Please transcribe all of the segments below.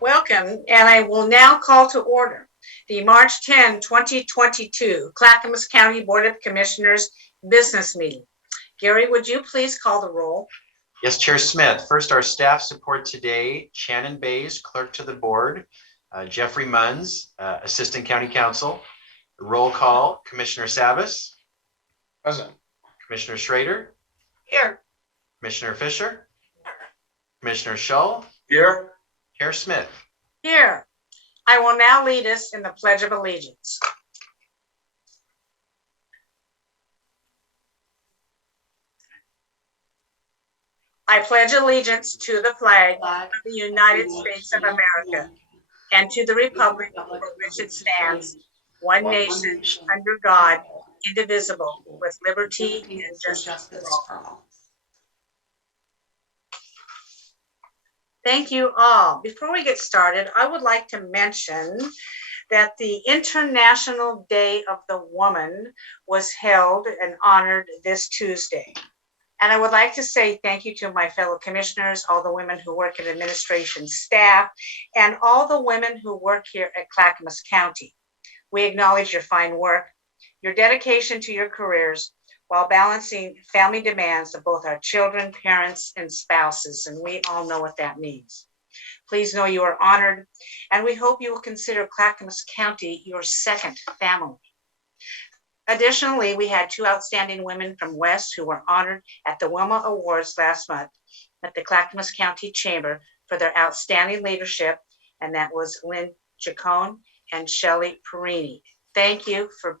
Welcome, and I will now call to order the March 10, 2022 Clackamas County Board of Commissioners business meeting. Gary, would you please call the roll? Yes, Chair Smith. First, our staff support today, Shannon Bays, Clerk to the Board, Jeffrey Munns, Assistant County Counsel. Roll call, Commissioner Savas. Present. Commissioner Schrader. Here. Commissioner Fisher. Commissioner Shull. Here. Chair Smith. Here. I will now lead us in the Pledge of Allegiance. I pledge allegiance to the flag of the United States of America and to the republic for which it stands, one nation, under God, indivisible, with liberty and justice for all. Thank you all. Before we get started, I would like to mention that the International Day of the Woman was held and honored this Tuesday. And I would like to say thank you to my fellow commissioners, all the women who work in administration staff, and all the women who work here at Clackamas County. We acknowledge your fine work, your dedication to your careers, while balancing family demands of both our children, parents, and spouses, and we all know what that means. Please know you are honored, and we hope you will consider Clackamas County your second family. Additionally, we had two outstanding women from West who were honored at the Wilma Awards last month at the Clackamas County Chamber for their outstanding leadership, and that was Lynn Chacon and Shelley Perini. Thank you for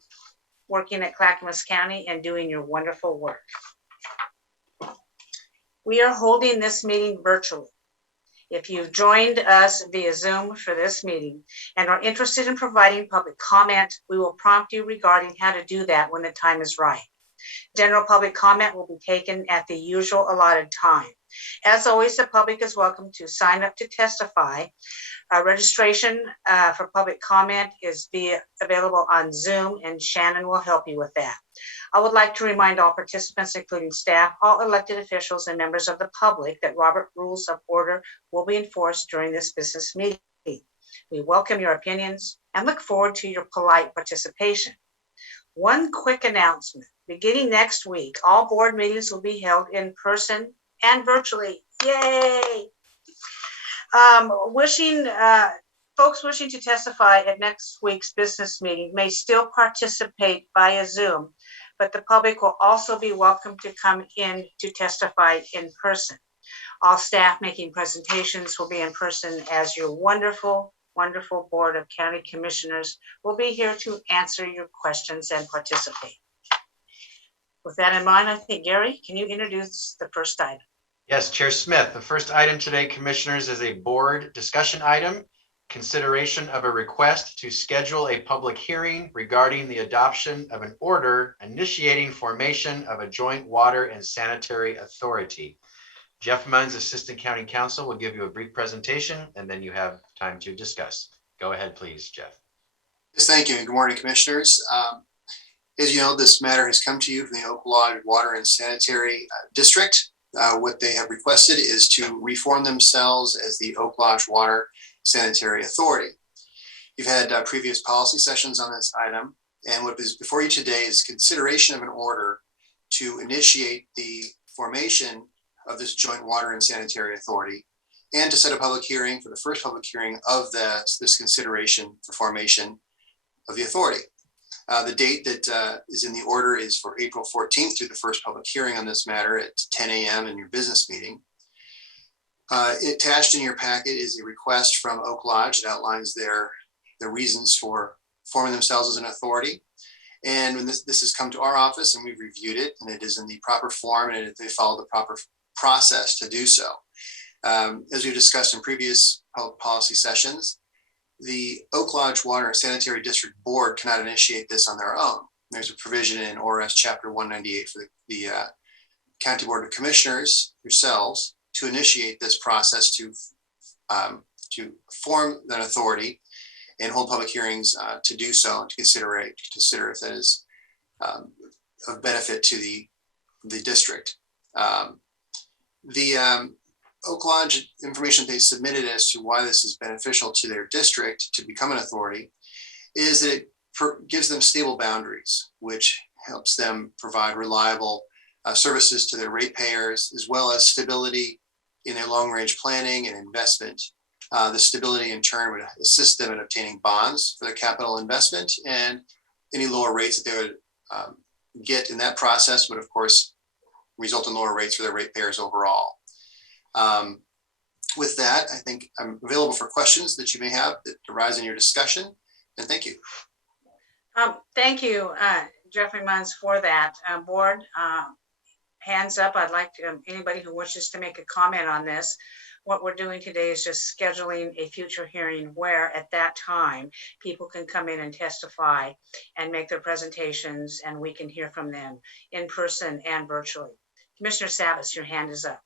working at Clackamas County and doing your wonderful work. We are holding this meeting virtually. If you've joined us via Zoom for this meeting and are interested in providing public comment, we will prompt you regarding how to do that when the time is right. General public comment will be taken at the usual allotted time. As always, the public is welcome to sign up to testify. Registration for public comment is available on Zoom, and Shannon will help you with that. I would like to remind all participants, including staff, all elected officials, and members of the public that Robert Rules of Order will be enforced during this business meeting. We welcome your opinions and look forward to your polite participation. One quick announcement. Beginning next week, all board meetings will be held in person and virtually. Yay! Folks wishing to testify at next week's business meeting may still participate via Zoom, but the public will also be welcome to come in to testify in person. All staff making presentations will be in person, as your wonderful, wonderful Board of County Commissioners will be here to answer your questions and participate. With that in mind, I think, Gary, can you introduce the first item? Yes, Chair Smith. The first item today, Commissioners, is a board discussion item. Consideration of a request to schedule a public hearing regarding the adoption of an order initiating formation of a joint water and sanitary authority. Jeff Munns, Assistant County Counsel, will give you a brief presentation, and then you have time to discuss. Go ahead, please, Jeff. Yes, thank you, and good morning, Commissioners. As you know, this matter has come to you from the Oak Lodge Water and Sanitary District. What they have requested is to reform themselves as the Oak Lodge Water Sanitary Authority. You've had previous policy sessions on this item, and what is before you today is consideration of an order to initiate the formation of this joint water and sanitary authority, and to set a public hearing for the first public hearing of this consideration for formation of the authority. The date that is in the order is for April 14th to the first public hearing on this matter at 10 a.m. in your business meeting. Attached in your packet is a request from Oak Lodge that outlines their reasons for forming themselves as an authority. And when this has come to our office and we've reviewed it, and it is in the proper form, and they follow the proper process to do so. As we've discussed in previous public policy sessions, the Oak Lodge Water and Sanitary District Board cannot initiate this on their own. There's a provision in ORS Chapter 198 for the County Board of Commissioners yourselves to initiate this process to form an authority and hold public hearings to do so, and to consider if that is of benefit to the district. Oak Lodge information they submitted as to why this is beneficial to their district to become an authority is that it gives them stable boundaries, which helps them provide reliable services to their ratepayers, as well as stability in their long-range planning and investment. The stability in turn would assist them in obtaining bonds for their capital investment, and any lower rates that they would get in that process would, of course, result in lower rates for their ratepayers overall. With that, I think I'm available for questions that you may have that arise in your discussion, and thank you. Thank you, Jeffrey Munns, for that. Board, hands up. I'd like to, anybody who wishes to make a comment on this. What we're doing today is just scheduling a future hearing where at that time people can come in and testify and make their presentations, and we can hear from them in person and virtually. Commissioner Savas, your hand is up.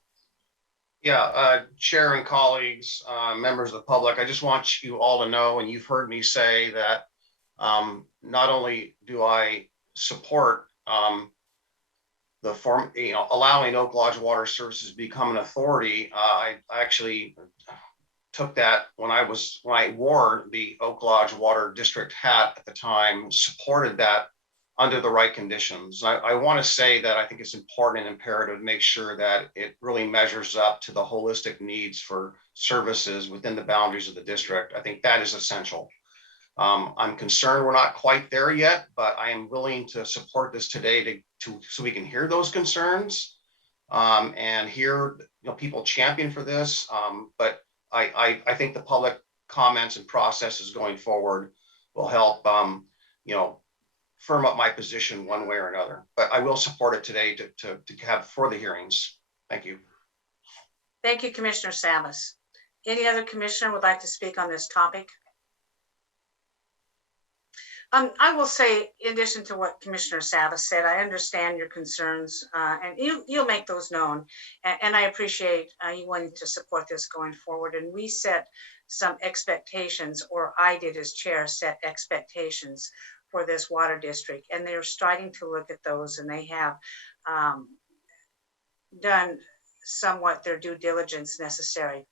Yeah, Chair and colleagues, members of the public, I just want you all to know, and you've heard me say that not only do I support allowing Oak Lodge Water Services to become an authority, I actually took that when I wore the Oak Lodge Water District hat at the time, supported that under the right conditions. I want to say that I think it's important and imperative to make sure that it really measures up to the holistic needs for services within the boundaries of the district. I think that is essential. I'm concerned we're not quite there yet, but I am willing to support this today so we can hear those concerns and hear people champion for this. But I think the public comments and processes going forward will help firm up my position one way or another. But I will support it today to have for the hearings. Thank you. Thank you, Commissioner Savas. Any other commissioner would like to speak on this topic? I will say, in addition to what Commissioner Savas said, I understand your concerns, and you'll make those known. And I appreciate you wanting to support this going forward. And we set some expectations, or I did as chair set expectations for this water district, and they're starting to look at those, and they have done somewhat their due diligence necessary.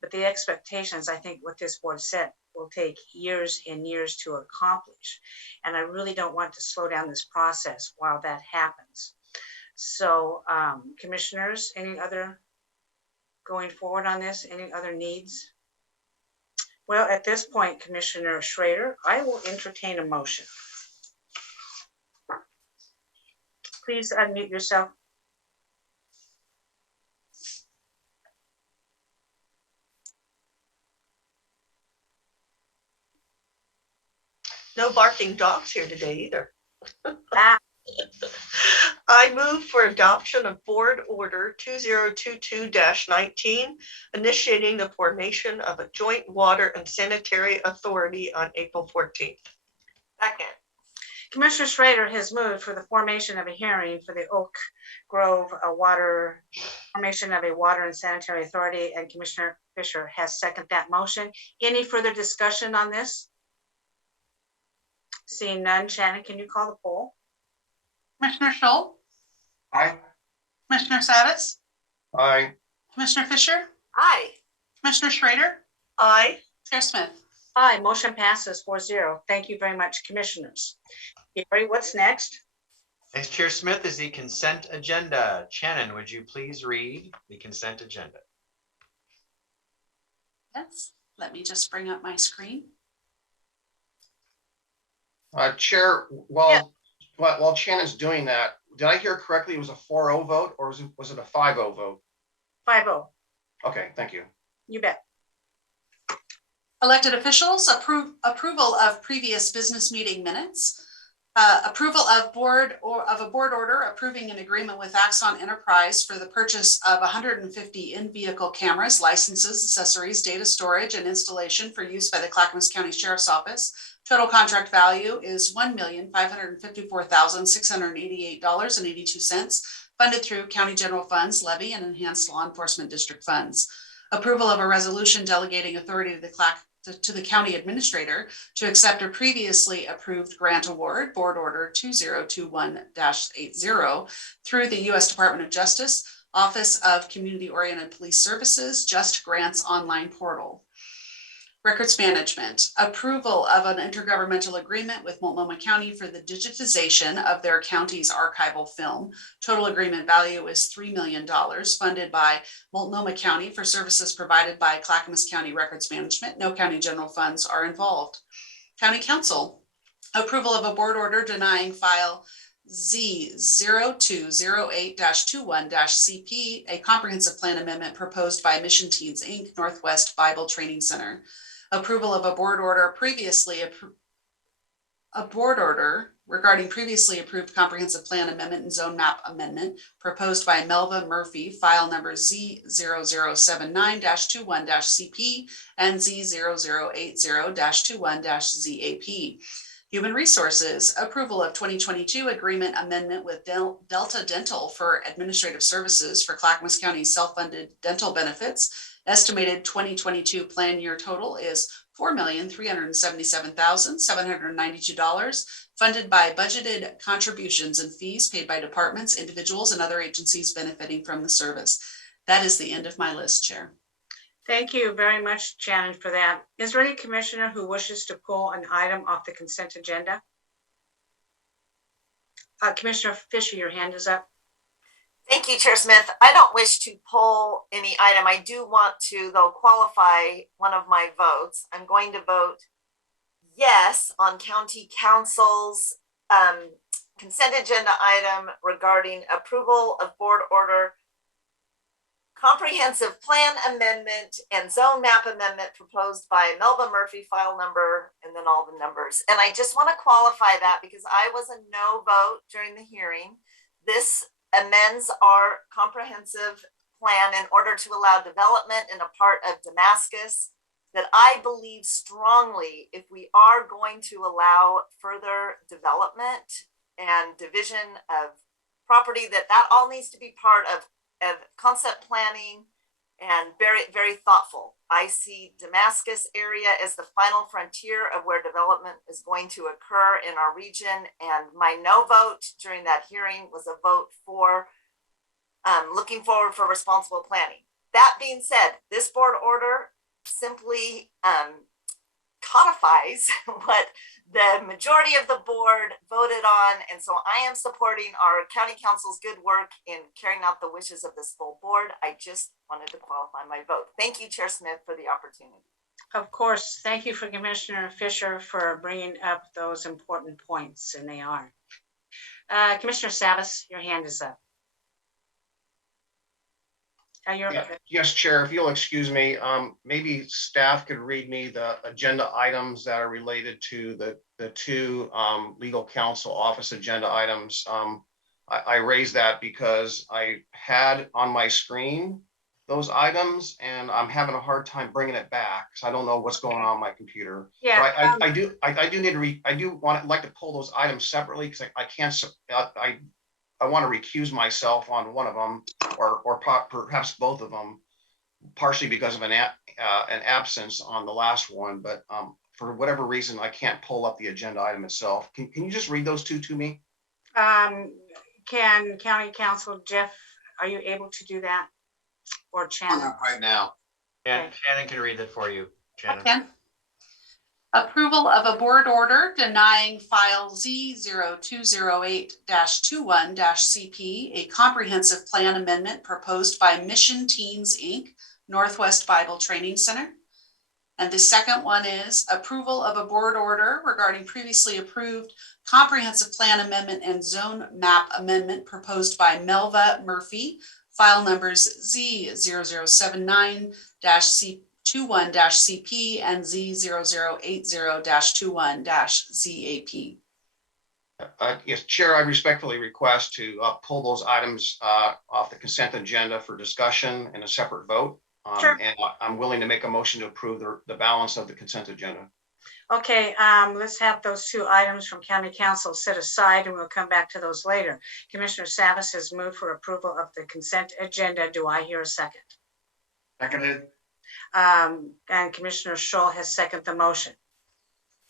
But the expectations, I think what this board set will take years and years to accomplish. And I really don't want to slow down this process while that happens. So commissioners, any other going forward on this, any other needs? Well, at this point, Commissioner Schrader, I will entertain a motion. Please unmute yourself. No barking dogs here today either. I move for adoption of Board Order 2022-19, initiating the formation of a joint water and sanitary authority on April 14th. Second. Commissioner Schrader has moved for the formation of a hearing for the Oak Grove formation of a water and sanitary authority, and Commissioner Fisher has seconded that motion. Any further discussion on this? Seeing none, Shannon, can you call the poll? Commissioner Scholl? Aye. Commissioner Savas? Aye. Commissioner Fisher? Aye. Commissioner Schrader? Aye. Chair Smith? Aye, motion passes 4-0. Thank you very much, commissioners. Gary, what's next? Next, Chair Smith, is the consent agenda. Shannon, would you please read the consent agenda? Yes. Let me just bring up my screen. Chair, while Shannon's doing that, did I hear correctly? It was a 4-0 vote, or was it a 5-0 vote? 5-0. Okay, thank you. You bet. Elected officials, approval of previous business meeting minutes. Approval of a board order approving an agreement with Axon Enterprise for the purchase of 150 in-vehicle cameras, licenses, accessories, data storage, and installation for use by the Clackamas County Sheriff's Office. Total contract value is $1,554,688.82, funded through county general funds, levy, and enhanced law enforcement district funds. Approval of a resolution delegating authority to the county administrator to accept a previously approved grant award, Board Order 2021-80, through the U.S. Department of Justice, Office of Community Oriented Police Services, Just Grants Online Portal. Records Management, approval of an intergovernmental agreement with Multnomah County for the digitization of their county's archival film. Total agreement value is $3 million, funded by Multnomah County for services provided by Clackamas County Records Management. No county general funds are involved. County Council, approval of a board order denying file Z0208-21-CP, a comprehensive plan amendment proposed by Mission Teens, Inc., Northwest Bible Training Center. Approval of a board order regarding previously approved comprehensive plan amendment and zone map amendment proposed by Melva Murphy, file number Z0079-21-CP and Z0080-21-ZAP. Human Resources, approval of 2022 agreement amendment with Delta Dental for administrative services for Clackamas County self-funded dental benefits. Estimated 2022 plan year total is $4,377,792, funded by budgeted contributions and fees paid by departments, individuals, and other agencies benefiting from the service. That is the end of my list, Chair. Thank you very much, Shannon, for that. Is there any commissioner who wishes to pull an item off the consent agenda? Commissioner Fisher, your hand is up. Thank you, Chair Smith. I don't wish to pull any item. I do want to, though, qualify one of my votes. I'm going to vote yes on County Council's consent agenda item regarding approval of board order, comprehensive plan amendment, and zone map amendment proposed by Melva Murphy, file number, and then all the numbers. And I just want to qualify that because I was a no vote during the hearing. This amends our comprehensive plan in order to allow development in a part of Damascus that I believe strongly, if we are going to allow further development and division of property, that all needs to be part of concept planning and very, very thoughtful. I see Damascus area as the final frontier of where development is going to occur in our region. And my no vote during that hearing was a vote for looking forward for responsible planning. That being said, this board order simply codifies what the majority of the board voted on. And so I am supporting our county council's good work in carrying out the wishes of this full board. I just wanted to qualify my vote. Thank you, Chair Smith, for the opportunity. Of course, thank you for Commissioner Fisher for bringing up those important points, and they are. Commissioner Savas, your hand is up. Yes, Chair, if you'll excuse me, maybe staff could read me the agenda items that are related to the two legal counsel office agenda items. I raised that because I had on my screen those items and I'm having a hard time bringing it back because I don't know what's going on my computer. Yeah, But I do need to like to pull those items separately because I can't. I want to recuse myself on one of them, or perhaps both of them, partially because of an absence on the last one. But for whatever reason, I can't pull up the agenda item itself. Can you just read those two to me? can County Council Jeff, are you able to do that? Or Shannon? Right now. And Shannon can read that for you, Shannon. Okay. Approval of a board order denying file Z0208-21-CP, a comprehensive plan amendment proposed by Mission Teens, Inc., Northwest Bible Training Center. And the second one is approval of a board order regarding previously approved comprehensive plan amendment and zone map amendment proposed by Melva Murphy, file numbers Z0079-21-CP and Z0080-21-ZAP. Yes, Chair, I respectfully request to pull those items off the consent agenda for discussion in a separate vote. Sure. And I'm willing to make a motion to approve the balance of the consent agenda. Okay, let's have those two items from County Council set aside and we'll come back to those later. Commissioner Savas has moved for approval of the consent agenda. Do I hear a second? Seconded. And Commissioner Scholl has seconded the motion.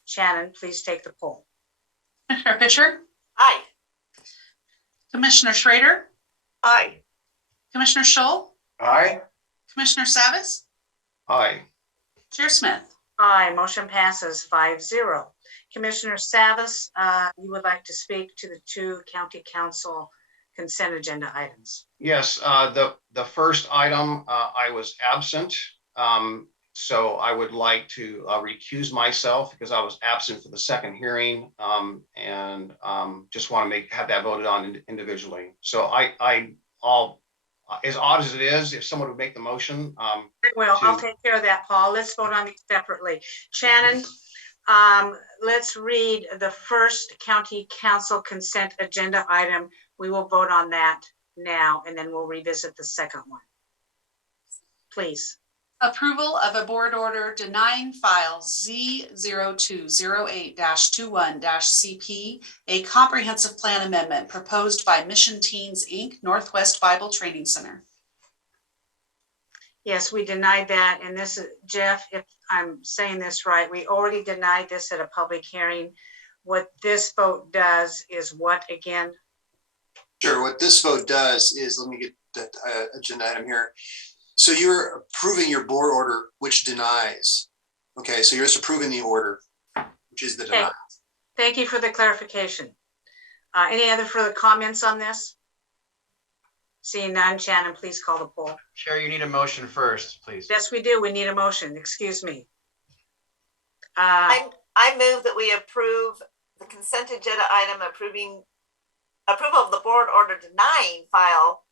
Shannon, please take the poll. Commissioner Fisher, Aye. Commissioner Schrader, Aye. Commissioner Scholl, Aye. Commissioner Savas, Aye. Chair Smith. Aye, motion passes 5-0. Commissioner Savas, you would like to speak to the two county council consent agenda items. Yes, the first item, I was absent. So I would like to recuse myself because I was absent for the second hearing. And just want to have that voted on individually. So I'll, as odd as it is, if someone would make the motion. Well, I'll to- take care of that, Paul. Let's vote on these separately. Shannon, let's read the first county council consent agenda item. We will vote on that now, and then we'll revisit the second one. Please. Approval of a board order denying file Z0208-21-CP, a comprehensive plan amendment proposed by Mission Teens, Inc., Northwest Bible Training Center. Yes, we denied that. And this is, Jeff, if I'm saying this right, we already denied this at a public hearing. What this vote does is what again? Sure, what this vote does is, let me get that agenda item here. So you're approving your board order, which denies. Okay, so you're just approving the order, which is the Okay. denial. Thank you for the clarification. Any other further comments on this? Seeing none, Shannon, please call the poll. Chair, you need a motion first, please. Yes, we do. We need a motion. Excuse me. I move that we approve the consent agenda item approval of the board order denying file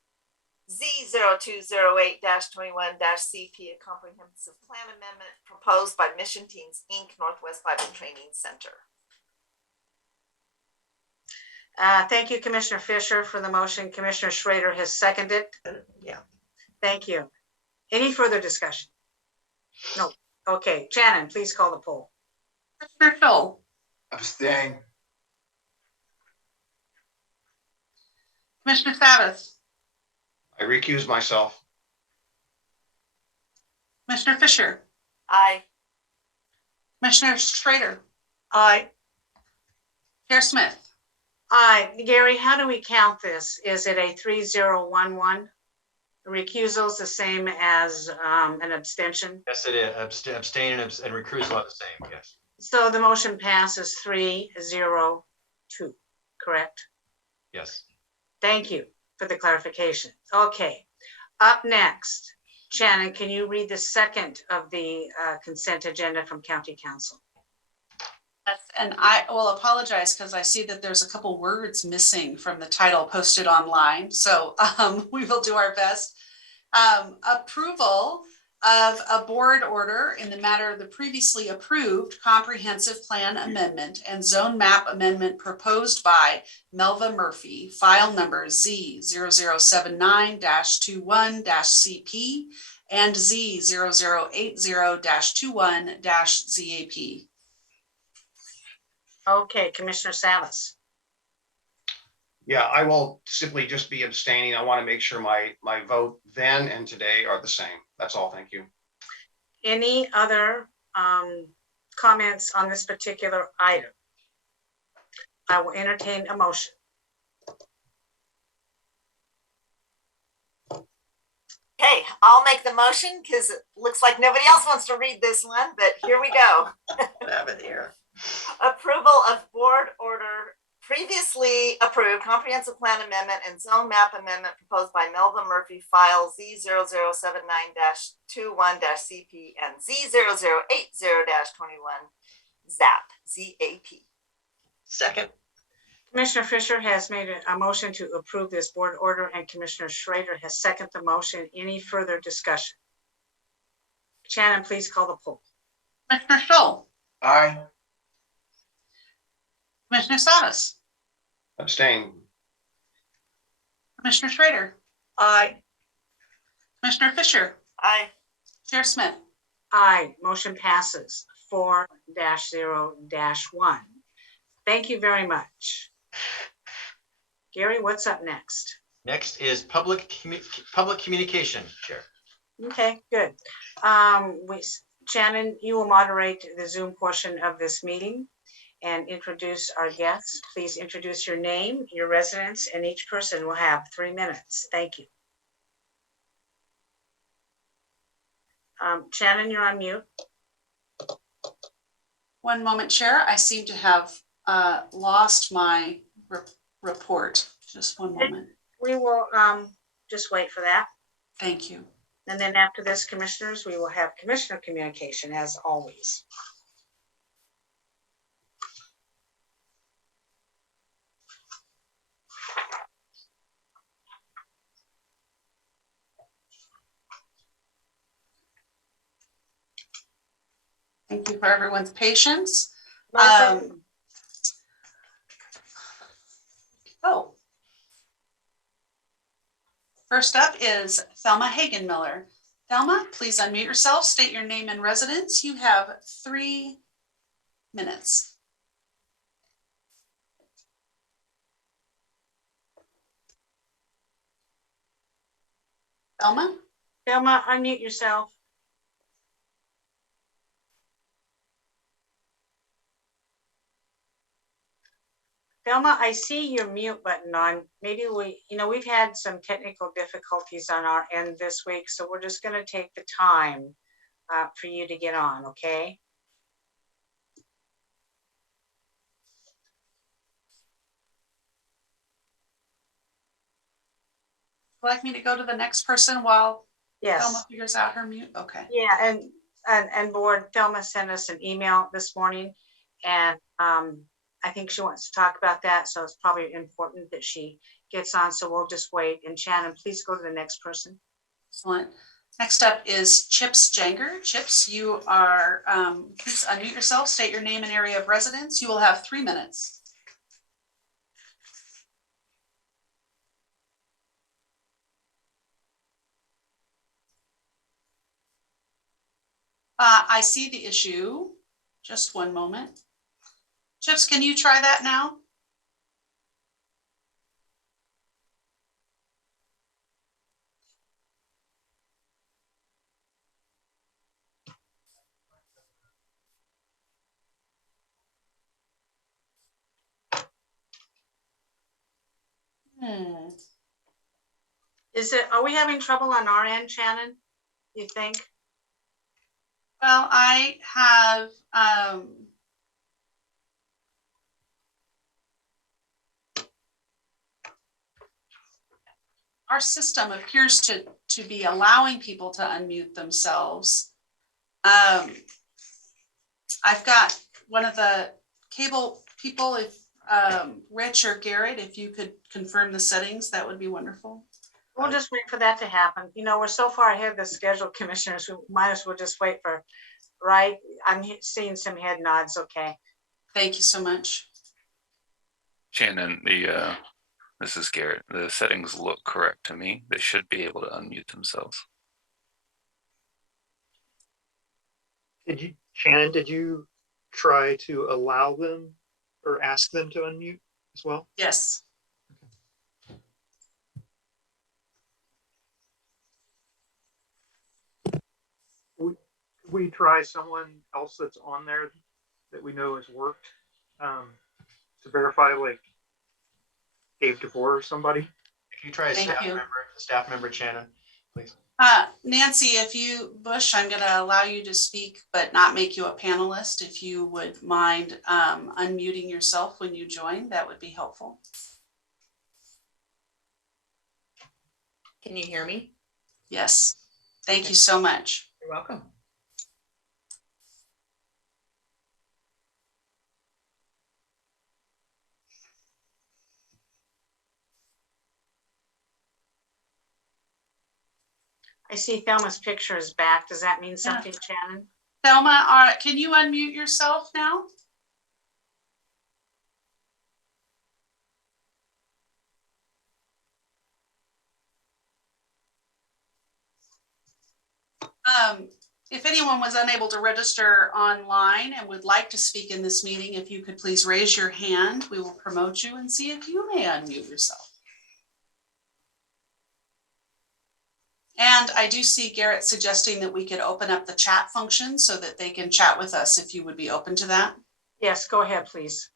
Z0208-21-CP, a comprehensive plan amendment proposed by Mission Teens, Inc., Northwest Bible Training Center. Thank you, Commissioner Fisher, for the motion. Commissioner Schrader has seconded. Yeah. Thank you. Any further discussion? No. Okay, Shannon, please call the poll. Commissioner Scholl, Abstain. Commissioner Savas, I recuse myself. Commissioner Fisher, Aye. Commissioner Schrader, Aye. Chair Smith. Aye. Gary, how do we count this? Is it a 3-0-1-1? Recusal the same as an abstention? Yes, it is. Abstain and recusal are the same, yes. So the motion passes 3-0-2, correct? Yes. Thank you for the clarification. Okay, up next, Shannon, can you read the second of the consent agenda from County Council? Yes, and I will apologize because I see that there's a couple words missing from the title posted online. So we will do our best. Approval of a board order in the matter of the previously approved comprehensive plan amendment and zone map amendment proposed by Melva Murphy, file number Z0079-21-CP and Z0080-21-ZAP. Okay, Commissioner Salas. Yeah, I will simply just be abstaining. I want to make sure my vote then and today are the same. That's all. Thank you. Any other comments on this particular item? I will entertain a motion. Okay, I'll make the motion because it looks like nobody else wants to read this one, but here we go. Have it here. Approval of board order previously approved comprehensive plan amendment and zone map amendment proposed by Melva Murphy, file Z0079-21-CP and Z0080-21-ZAP. Second. Commissioner Fisher has made a motion to approve this board order and Commissioner Schrader has seconded the motion. Any further discussion? Shannon, please call the poll. Commissioner Scholl, Aye. Commissioner Savas, Abstain. Commissioner Schrader, Aye. Commissioner Fisher, Aye. Chair Smith. Aye, motion passes 4-0-1. Thank you very much. Gary, what's up next? Next is public communication, Chair. Okay, good. Shannon, you will moderate the Zoom portion of this meeting and introduce our guests. Please introduce your name, your residence, and each person will have 3 minutes. Thank you. Shannon, you're on mute. One moment, Chair. I seem to have lost my report. Just one moment. We will just wait for that. Thank you. And then after this, commissioners, we will have commissioner communication as always. Thank you for everyone's patience. No problem. Oh. First up is Thelma Hagenmiller. Thelma, please unmute yourself, state your name and residence. You have 3 minutes. Thelma? Thelma, unmute yourself. Thelma, I see your mute button on. Maybe we've had some technical difficulties on our end this week, so we're just going to take the time for you to get on, okay? Would you like me to go to the next person while Yes. Thelma figures out her mute? Okay. Yeah, and board, Thelma sent us an email this morning, and I think she wants to talk about that, so it's probably important that she gets on, so we'll just wait. And Shannon, please go to the next person. Excellent. Next up is Chips Janger. Chips, you are, please unmute yourself, state your name and area of residence. You will have 3 minutes. I see the issue. Just one moment. Chips, can you try that now? Are we having trouble on our end, Shannon? You think? Well, I have, our system appears to be allowing people to unmute themselves. I've got one of the cable people, if Rich or Garrett, if you could confirm the settings, that would be wonderful. We'll just wait for that to happen. We're so far ahead of the schedule, commissioners, we might as well just wait for, right? I'm seeing some head nods, okay. Thank you so much. Shannon, this is Garrett. The settings look correct to me. They should be able to unmute themselves. Shannon, did you try to allow them or ask them to unmute as well? Yes. We try someone else that's on there that we know has worked to verify, like Dave DeVore or somebody. If you try a staff member, Shannon, please. Nancy, Bush, I'm going to allow you to speak, but not make you a panelist. If you would mind unmuting yourself when you join, that would be helpful. Can you hear me? Yes. Thank you so much. You're welcome. I see Thelma's picture is back. Does that mean something, Shannon? Thelma, can you unmute yourself now? If anyone was unable to register online and would like to speak in this meeting, if you could please raise your hand, we will promote you and see if you may unmute yourself. And I do see Garrett suggesting that we could open up the chat function so that they can chat with us if you would be open to that. Yes, go ahead, please.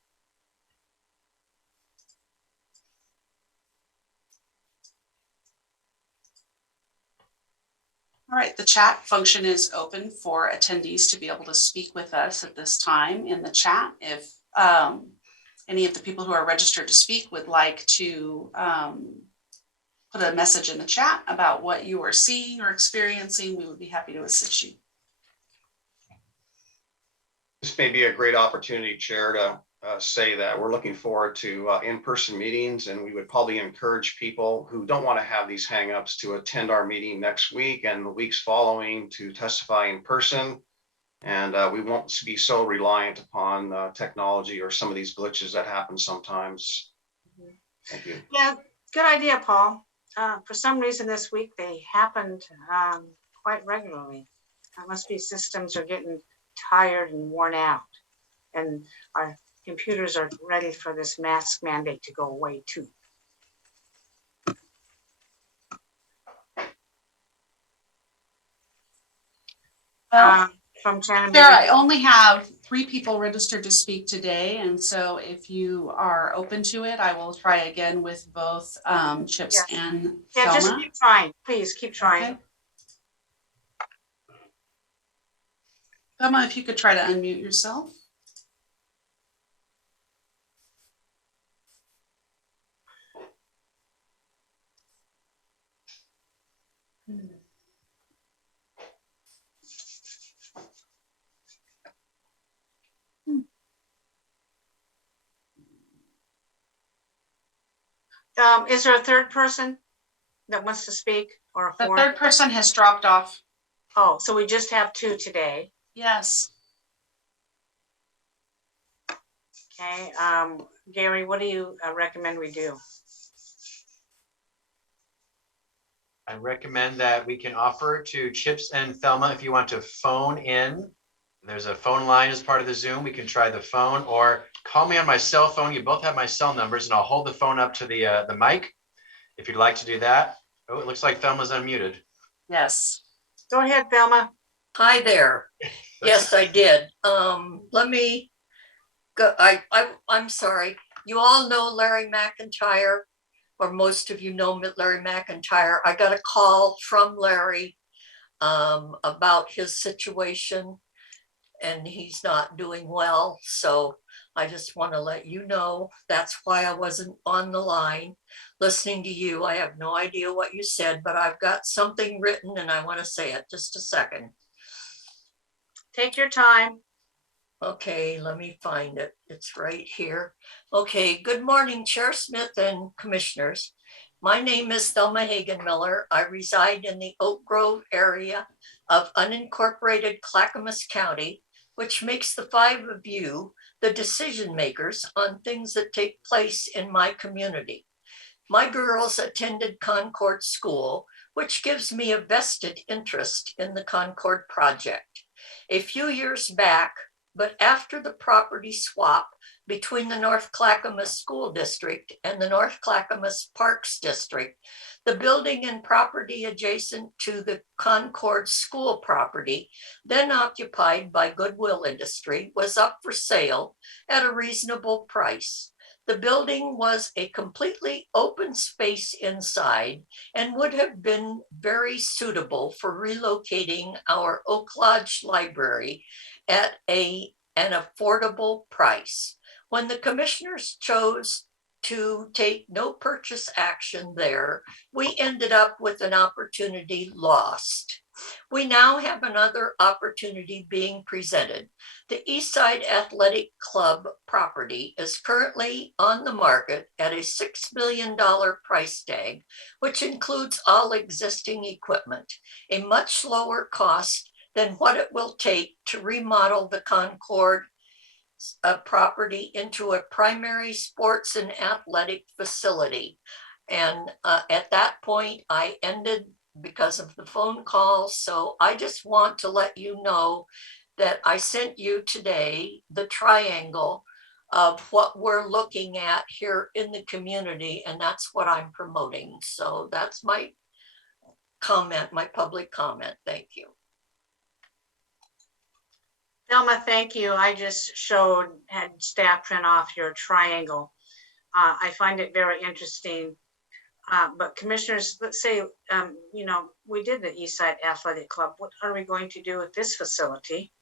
All right, the chat function is open for attendees to be able to speak with us at this time in the chat. If any of the people who are registered to speak would like to put a message in the chat about what you are seeing or experiencing, we would be happy to assist you. This may be a great opportunity, Chair, to say that we're looking forward to in-person meetings, and we would probably encourage people who don't want to have these hangups to attend our meeting next week and the weeks following to testify in person. And we won't be so reliant upon technology or some of these glitches that happen sometimes. Thank you. Yeah, good idea, Paul. For some reason this week, they happened quite regularly. It must be systems are getting tired and worn out. And our computers are ready for this mask mandate to go away too. From Shannon. Sarah, I only have 3 people registered to speak today, and so if you are open to it, I will try again with both Chips and Yeah, just Thelma. keep trying. Please keep trying. Okay. Thelma, if you could try to unmute yourself. Is there a third person that wants to speak or a The fourth? third person has dropped off. Oh, so we just have 2 today. Yes. Okay. Gary, what do you recommend we do? I recommend that we can offer to Chips and Thelma if you want to phone in. There's a phone line as part of the Zoom. We can try the phone or call me on my cell phone. You both have my cell numbers, and I'll hold the phone up to the mic if you'd like to do that. Oh, it looks like Thelma's unmuted. Yes. Go ahead, Thelma. Hi there. Yes, I did. Let me go. I'm sorry. You all know Larry McIntyre, or most of you know Larry McIntyre. I got a call from Larry about his situation, and he's not doing well. So I just want to let you know that's why I wasn't on the line listening to you. I have no idea what you said, but I've got something written and I want to say it. Just a second. Take your time. Okay, let me find it. It's right here. Okay, good morning, Chair Smith and commissioners. My name is Thelma Hagen Miller. I reside in the Oak Grove area of unincorporated Clackamas County, which makes the 5 of you the decision makers on things that take place in my community. My girls attended Concord School, which gives me a vested interest in the Concord project. A few years back, but after the property swap between the North Clackamas School District and the North Clackamas Parks District, the building and property adjacent to the Concord School property, then occupied by Goodwill Industry, was up for sale at a reasonable price. The building was a completely open space inside and would have been very suitable for relocating our Oak Lodge Library at an affordable price. When the commissioners chose to take no purchase action there, we ended up with an opportunity lost. We now have another opportunity being presented. The Eastside Athletic Club property is currently on the market at a $6 million price tag, which includes all existing equipment, a much lower cost than what it will take to remodel the Concord property into a primary sports and athletic facility. And at that point, I ended because of the phone call. So I just want to let you know that I sent you today the triangle of what we're looking at here in the community, and that's what I'm promoting. So that's my comment, my public comment. Thank you. Thelma, thank you. I just had staff print off your triangle. I find it very interesting. But commissioners, let's say, you know, we did the East Side Athletic Club. What are we going to do with this facility?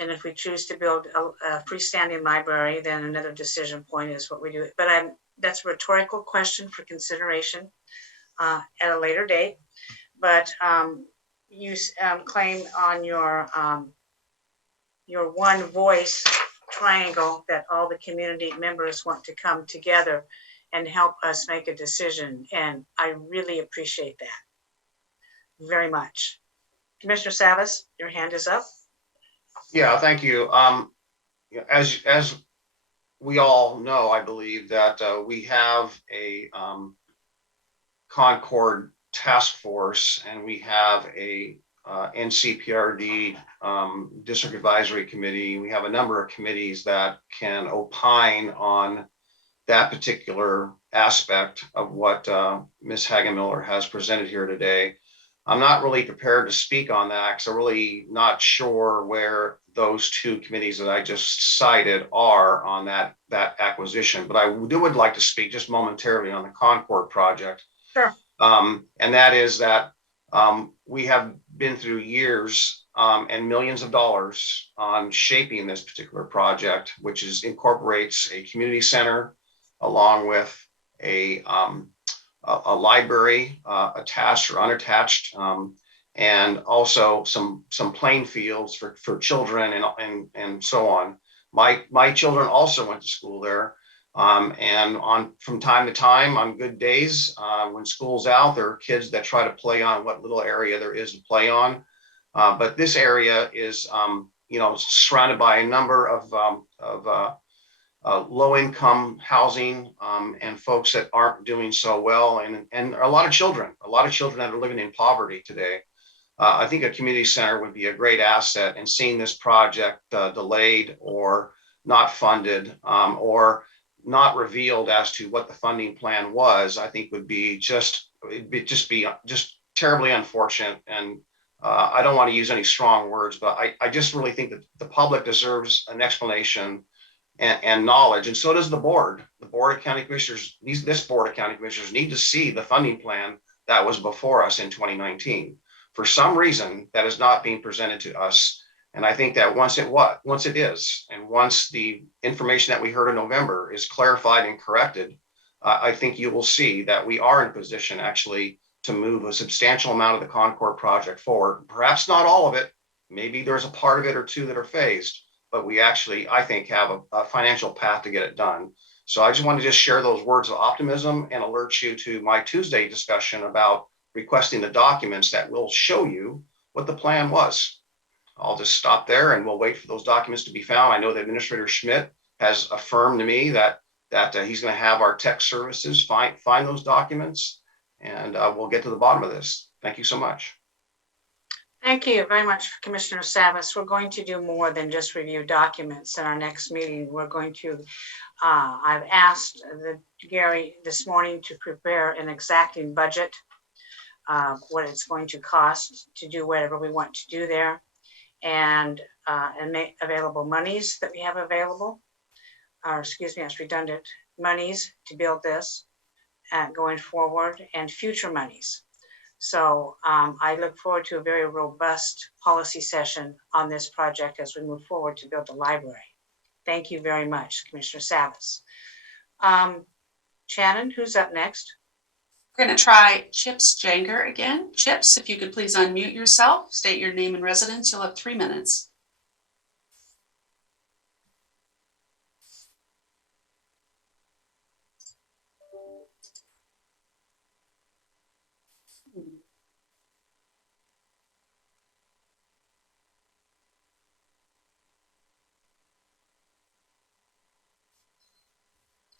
And if we choose to build a freestanding library, then another decision point is what we do. But that's a rhetorical question for consideration at a later date. But you claim on your one voice triangle that all the community members want to come together and help us make a decision. And I really appreciate that very much. Commissioner Savas, your hand is up. Yeah, thank you. As we all know, I believe that we have a Concord task force, and we have a NCPRD district advisory committee. We have a number of committees that can opine on that particular aspect of what Ms. Hagenmiller has presented here today. I'm not really prepared to speak on that because I'm really not sure where those two committees that I just cited are on that acquisition. But I would like to speak just momentarily on the Concord project. Sure. And that is that we have been through years and millions of dollars on shaping this particular project, which incorporates a community center along with a library attached or unattached, and also some playing fields for children and so on. My children also went to school there. And from time to time, on good days, when school's out, there are kids that try to play on what little area there is to play on. But this area is, surrounded by a number of low-income housing and folks that aren't doing so well, and a lot of children that are living in poverty today. I think a community center would be a great asset, and seeing this project delayed or not funded or not revealed as to what the funding plan was, I think would be just terribly unfortunate. And I don't want to use any strong words, but I just really think that the public deserves an explanation and knowledge, and so does the board. The board of county commissioners, this board of county commissioners need to see the funding plan that was before us in 2019. For some reason, that is not being presented to us. And I think that once it is, and once the information that we heard in November is clarified and corrected, I think you will see that we are in a position actually to move a substantial amount of the Concord project forward. Perhaps not all of it. Maybe there's a part of it or two that are phased, but we actually, I think, have a financial path to get it done. So I just want to just share those words of optimism and alert you to my Tuesday discussion about requesting the documents that will show you what the plan was. I'll just stop there and we'll wait for those documents to be found. I know that Administrator Schmidt has affirmed to me that he's going to have our tech services find those documents, and we'll get to the bottom of this. Thank you so much. Thank you very much, Commissioner Savas. We're going to do more than just review documents in our next meeting. We're going to, I've asked Gary this morning to prepare an exacting budget of what it's going to cost to do whatever we want to do there, and make available monies that we have available, or excuse me, it's redundant, monies to build this going forward, and future monies. So I look forward to a very robust policy session on this project as we move forward to build the library. Thank you very much, Commissioner Savas. Shannon, who's up next? We're going to try Chips Janger again. Chips, if you could please unmute yourself, state your name and residence. You'll have 3 minutes.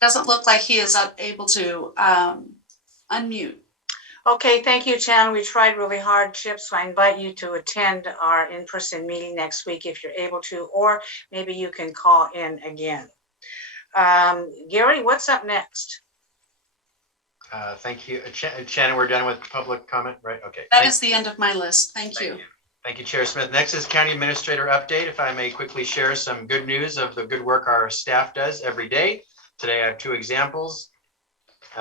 Doesn't look like he is able to unmute. Okay, thank you, Shannon. We tried really hard, Chip, so I invite you to attend our in-person meeting next week if you're able to, or maybe you can call in again. Gary, what's up next? Thank you. Shannon, we're done with public comment, right? Okay. That is the end of my list. Thank you. Thank you, Chair Smith. Next is County Administrator update. If I may quickly share some good news of the good work our staff does every day. Today, I have 2 examples.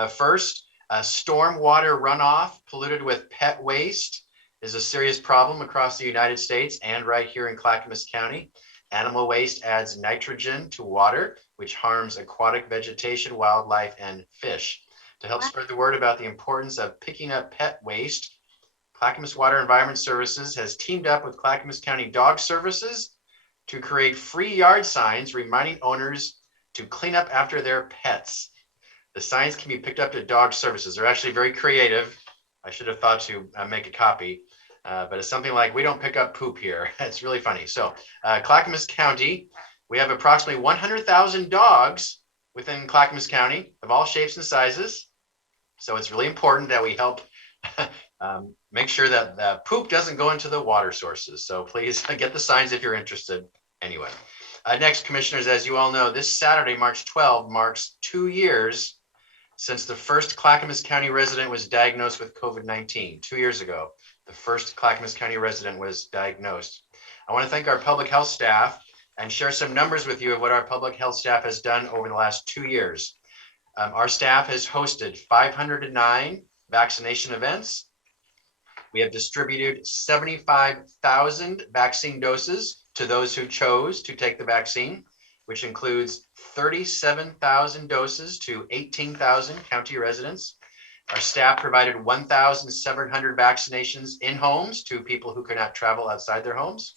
First, Storm water runoff polluted with pet waste is a serious problem across the United States and right here in Clackamas County. Animal waste adds nitrogen to water, which harms aquatic vegetation, wildlife, and fish. To help spread the word about the importance of picking up pet waste, Clackamas Water Environment Services has teamed up with Clackamas County Dog Services to create free yard signs reminding owners to clean up after their pets. The signs can be picked up at Dog Services. They're actually very creative. I should have thought to make a copy, but it's something like, "We don't pick up poop here." It's really funny. So Clackamas County, we have approximately 100,000 dogs within Clackamas County of all shapes and sizes. So it's really important that we help make sure that the poop doesn't go into the water sources. So please get the signs if you're interested. Anyway, next, commissioners, as you all know, this Saturday, March 12, marks 2 years since the first Clackamas County resident was diagnosed with COVID-19. 2 years ago, the first Clackamas County resident was diagnosed. I want to thank our public health staff and share some numbers with you of what our public health staff has done over the last 2 years. Our staff has hosted 509 vaccination events. We have distributed 75,000 vaccine doses to those who chose to take the vaccine, which includes 37,000 doses to 18,000 county residents. Our staff provided 1,700 vaccinations in homes to people who could not travel outside their homes.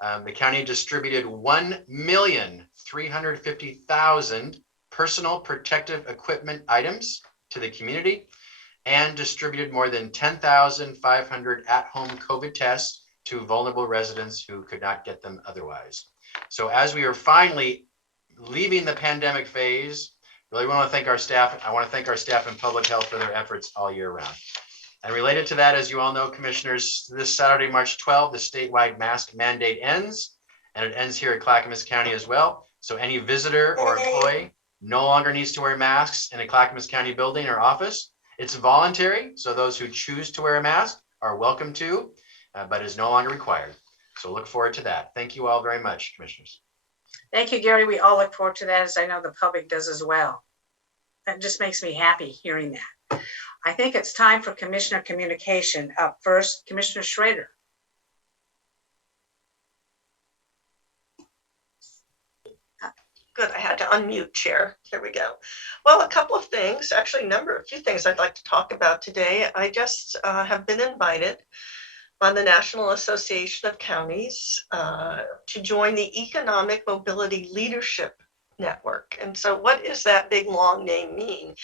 The county distributed 1,350,000 personal protective equipment items to the community and distributed more than 10,500 at-home COVID tests to vulnerable residents who could not get them otherwise. So as we are finally leaving the pandemic phase, really want to thank our staff. I want to thank our staff in public health for their efforts all year round. And related to that, as you all know, commissioners, this Saturday, March 12, the statewide mask mandate ends, and it ends here at Clackamas County as well. So any visitor or employee no longer needs to wear masks in a Clackamas County building or office. It's voluntary, so those who choose to wear a mask are welcome to, but is no longer required. So look forward to that. Thank you all very much, commissioners. Thank you, Gary. We all look forward to that, as I know the public does as well. That just makes me happy hearing that. I think it's time for commissioner communication. Up first, Commissioner Schrader. Good, I had to unmute, Chair. There we go. Well, a couple of things, actually a few things I'd like to talk about today. I just have been invited on the National Association of Counties to join the Economic Mobility Leadership Network. And so what does that big long name mean?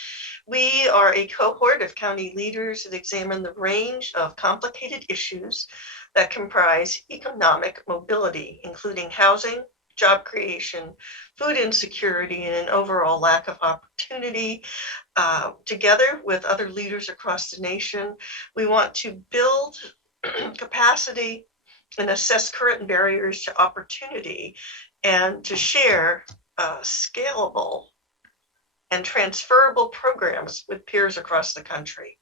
We are a cohort of county leaders that examine the range of complicated issues that comprise economic mobility, including housing, job creation, food insecurity, and an overall lack of opportunity. Together with other leaders across the nation, we want to build capacity and assess current barriers to opportunity and to share scalable and transferable programs with peers across the country.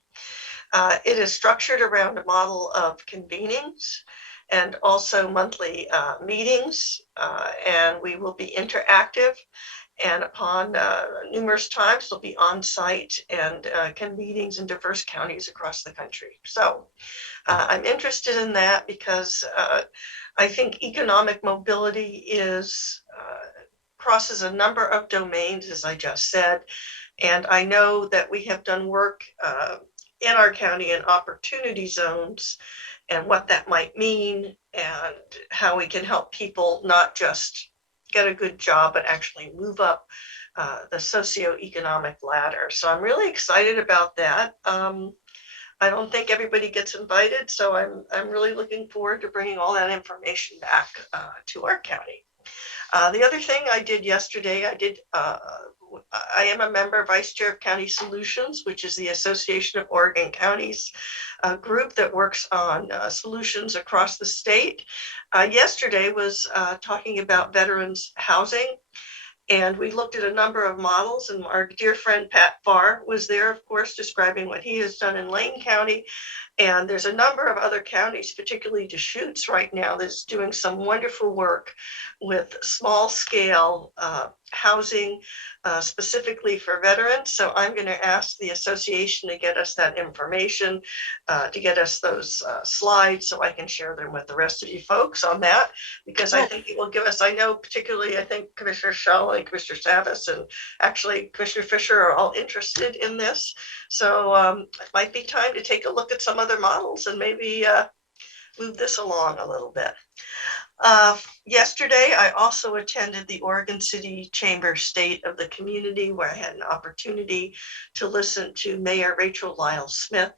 It is structured around a model of convenings and also monthly meetings, and we will be interactive, and upon numerous times they'll be on site and convenings in diverse counties across the country. So I'm interested in that because I think economic mobility crosses a number of domains, as I just said, and I know that we have done work in our county in opportunity zones and what that might mean and how we can help people not just get a good job, but actually move up the socioeconomic ladder. So I'm really excited about that. I don't think everybody gets invited, so I'm really looking forward to bringing all that information back to our county. The other thing I did yesterday, I am a member, Vice Chair of County Solutions, which is the Association of Oregon Counties, a group that works on solutions across the state. Yesterday was talking about veterans housing, and we looked at a number of models, and our dear friend Pat Farr was there, of course, describing what he has done in Lane County. And there's a number of other counties, particularly Deschutes right now, that's doing some wonderful work with small scale housing specifically for veterans. So I'm going to ask the association to get us that information, to get us those slides so I can share them with the rest of you folks on that, because I think it will give us, I know particularly, I think Commissioner Shell and Commissioner Savas and actually Commissioner Fisher are all interested in this. So it might be time to take a look at some other models and maybe move this along a little bit. Yesterday, I also attended the Oregon City Chamber State of the Community, where I had an opportunity to listen to Mayor Rachel Lyle Smith,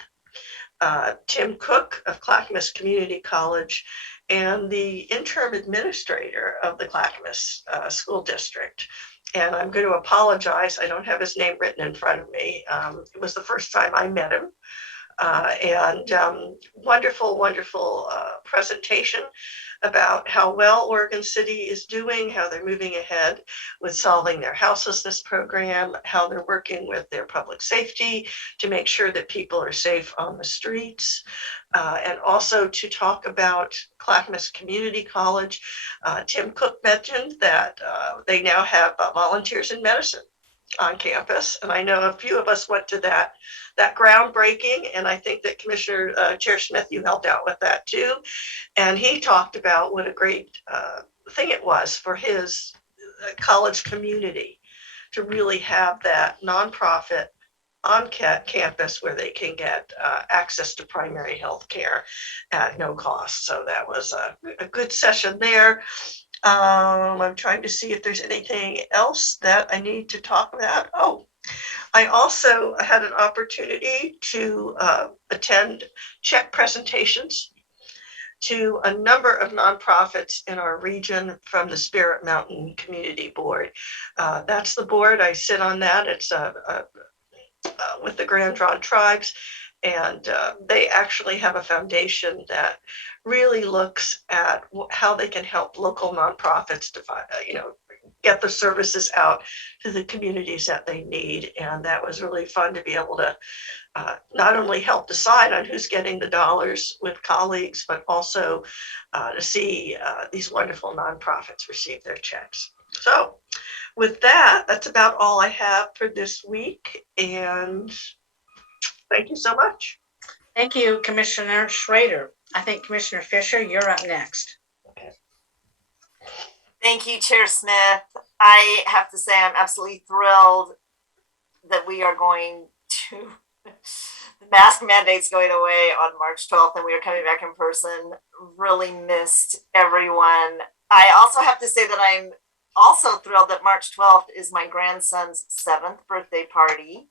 Tim Cook of Clackamas Community College, and the interim administrator of the Clackamas School District. And I'm going to apologize, I don't have his name written in front of me. It was the first time I met him. Wonderful, wonderful presentation about how well Oregon City is doing, how they're moving ahead with solving their houselessness program, how they're working with their public safety to make sure that people are safe on the streets, and also to talk about Clackamas Community College. Tim Cook mentioned that they now have volunteers in medicine on campus, and I know a few of us went to that groundbreaking, and I think that Commissioner Chair Smith, you helped out with that too. And he talked about what a great thing it was for his college community to really have that nonprofit on campus where they can get access to primary health care at no cost. So that was a good session there. I'm trying to see if there's anything else that I need to talk about. Oh, I also had an opportunity to attend check presentations to a number of nonprofits in our region from the Spirit Mountain Community Board. That's the board. I sit on that. It's with the Grand Drawn Tribes. And they actually have a foundation that really looks at how they can help local nonprofits to, get the services out to the communities that they need. And that was really fun to be able to not only help decide on who's getting the dollars with colleagues, but also to see these wonderful nonprofits receive their checks. So with that, that's about all I have for this week. And thank you so much. Thank you, Commissioner Schrader. I think Commissioner Fisher, you're up next. Thank you, Chair Smith. I have to say I'm absolutely thrilled that we are going to, the mask mandate's going away on March 12th and we are coming back in person. Really missed everyone. I also have to say that I'm also thrilled that March 12th is my grandson's 7th birthday party.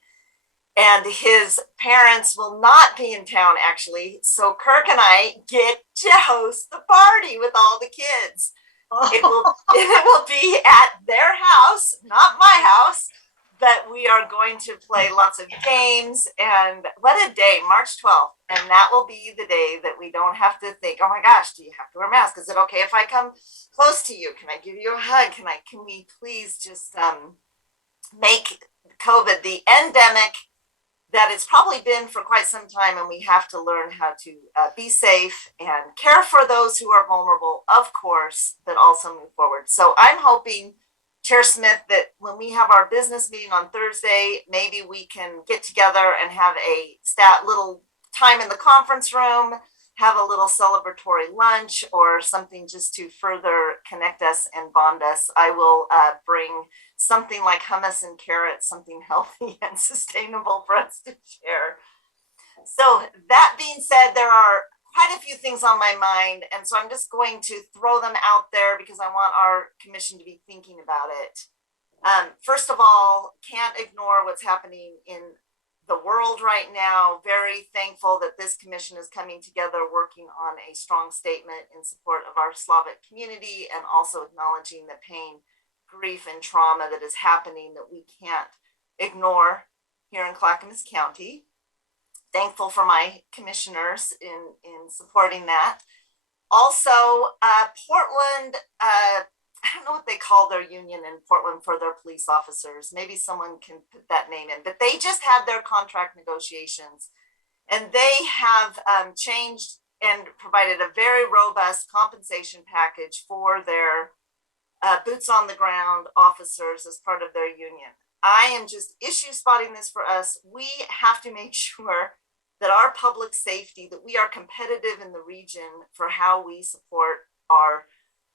And his parents will not be in town, actually. So Kirk and I get to host the party with all the kids. It will be at their house, not my house, but we are going to play lots of games. And what a day, March 12th. And that will be the day that we don't have to think, oh my gosh, do you have to wear a mask? Is it okay if I come close to you? Can I give you a hug? Can we please just make COVID the endemic that it's probably been for quite some time, and we have to learn how to be safe and care for those who are vulnerable, of course, but also move forward. So I'm hoping, Chair Smith, that when we have our business meeting on Thursday, maybe we can get together and have a little time in the conference room, have a little celebratory lunch or something just to further connect us and bond us. I will bring something like hummus and carrots, something healthy and sustainable for us to share. So that being said, there are quite a few things on my mind. And so I'm just going to throw them out there because I want our commission to be thinking about it. First of all, can't ignore what's happening in the world right now. Very thankful that this commission is coming together, working on a strong statement in support of our Slavic community and also acknowledging the pain, grief, and trauma that is happening that we can't ignore here in Clackamas County. Thankful for my commissioners in supporting that. Also, Portland, I don't know what they call their union in Portland for their police officers. Maybe someone can put that name in, but they just had their contract negotiations and they have changed and provided a very robust compensation package for their boots on the ground officers as part of their union. I am just issue spotting this for us. We have to make sure that our public safety, that we are competitive in the region for how we support our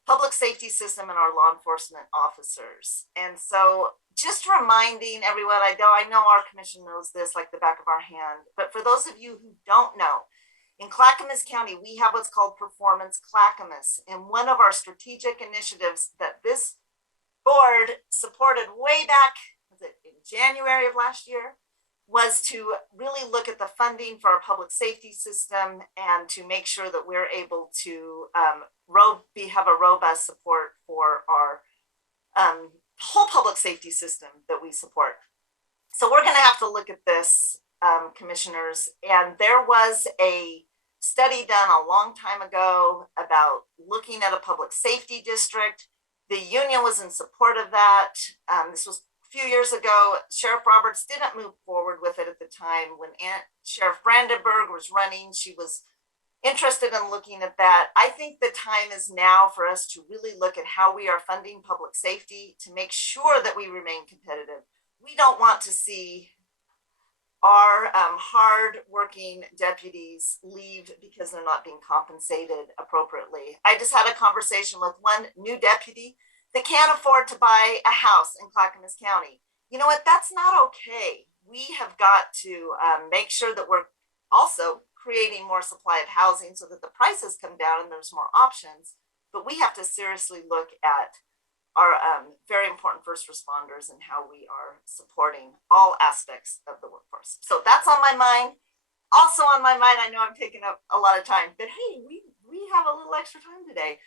public safety system and our law enforcement officers. And so just reminding everyone, I know our commission knows this like the back of our hand, but for those of you who don't know, in Clackamas County, we have what's called Performance Clackamas. And one of our strategic initiatives that this board supported way back, was it in January of last year, was to really look at the funding for our public safety system and to make sure that we're able to have a robust support for our whole public safety system that we support. So we're going to have to look at this, commissioners, and there was a study done a long time ago about looking at a public safety district. The union was in support of that. This was a few years ago. Sheriff Roberts didn't move forward with it at the time. When Sheriff Brandenburg was running, she was interested in looking at that. I think the time is now for us to really look at how we are funding public safety to make sure that we remain competitive. We don't want to see our hard-working deputies leave because they're not being compensated appropriately. I just had a conversation with one new deputy that can't afford to buy a house in Clackamas County. You know what? That's not okay. We have got to make sure that we're also creating more supply of housing so that the prices come down and there's more options. But we have to seriously look at our very important first responders and how we are supporting all aspects of the workforce. So that's on my mind. Also on my mind, I know I'm taking up a lot of time, but hey, we have a little extra time today.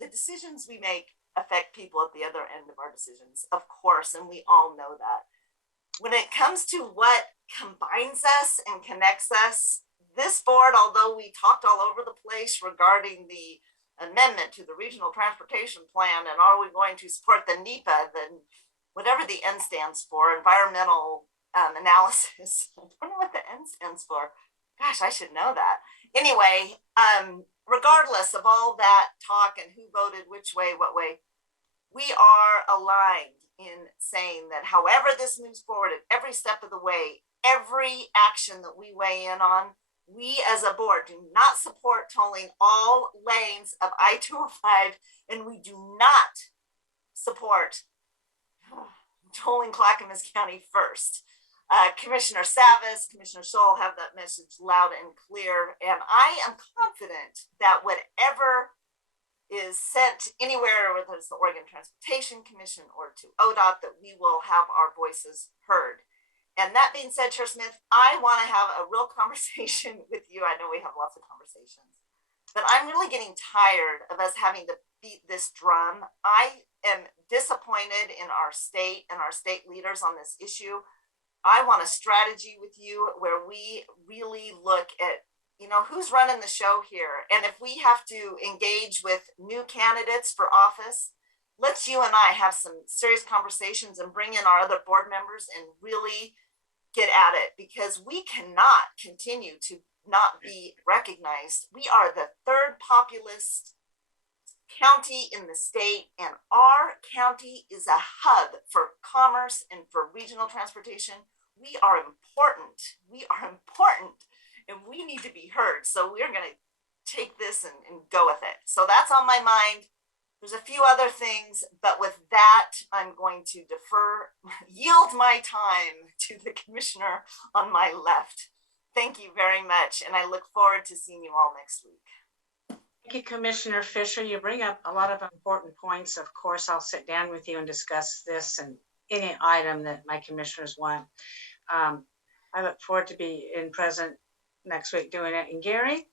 The decisions we make affect people at the other end of our decisions, of course, and we all know that. When it comes to what combines us and connects us, this board, although we talked all over the place regarding the amendment to the regional transportation plan, and are we going to support the NEPA, then whatever the N stands for, environmental analysis. I don't know what the N stands for. Gosh, I should know that. Anyway, regardless of all that talk and who voted which way, what way, we are aligned in saying that however this moves forward at every step of the way, every action that we weigh in on, we as a board do not support tolling all lanes of I-205, and we do not support tolling Clackamas County first. Commissioner Savas, Commissioner Scholl have that message loud and clear, and I am confident that whatever is sent anywhere, whether it's the Oregon Transportation Commission or to ODOT, that we will have our voices heard. And that being said, Chair Smith, I want to have a real conversation with you. I know we have lots of conversations, but I'm really getting tired of us having to beat this drum. I am disappointed in our state and our state leaders on this issue. I want a strategy with you where we really look at, who's running the show here. And if we have to engage with new candidates for office, let's you and I have some serious conversations and bring in our other board members and really get at it, because we cannot continue to not be recognized. We are the third populous county in the state, and our county is a hub for commerce and for regional transportation. We are important. And we need to be heard. So we're going to take this and go with it. So that's on my mind. There's a few other things, but with that, I'm going to yield my time to the commissioner on my left. Thank you very much. And I look forward to seeing you all next week. Thank you, Commissioner Fisher. You bring up a lot of important points. Of course, I'll sit down with you and discuss this and any item that my commissioners want. I look forward to be present next week doing it. And Gary,